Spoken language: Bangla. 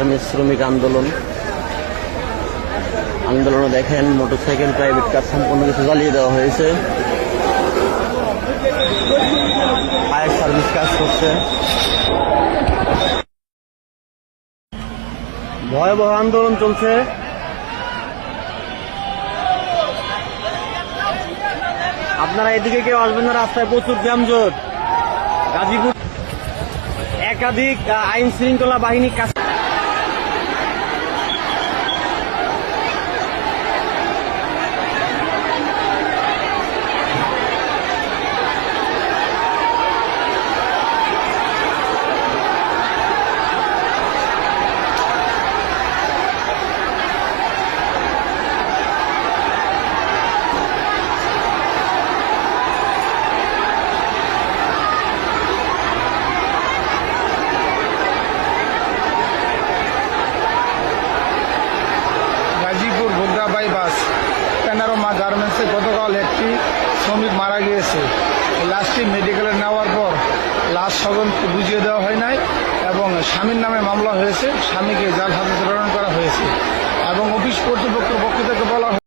গার্মেন্টস শ্রমিক আন্দোলনে দেখেন মোটরসাইকেল প্রাইভেট কার সম্পূর্ণ কিছু জ্বালিয়ে দেওয়া হয়েছে। ফায়ার সার্ভিস কাজ করছে। ভয়াবহ আন্দোলন চলছে। আপনারা এদিকে কেউ আসবেন না, রাস্তায় প্রচুর যানজট। গাজীপুর একাধিক আইন শৃঙ্খলা বাহিনী কাজ গাজীপুর ভোগড়া বাইপাস প্যানারোমা গার্মেন্টসে গতকাল একটি শ্রমিক মারা গিয়েছে। লাশটি মেডিকেলে নেওয়ার পর লাশ স্বজনকে বুঝিয়ে দেওয়া হয় নাই এবং স্বামীর নামে মামলা হয়েছে। স্বামীকে জাল হাজতে প্রেরণ করা হয়েছে এবং অফিস কর্তৃপক্ষের পক্ষ থেকে বলা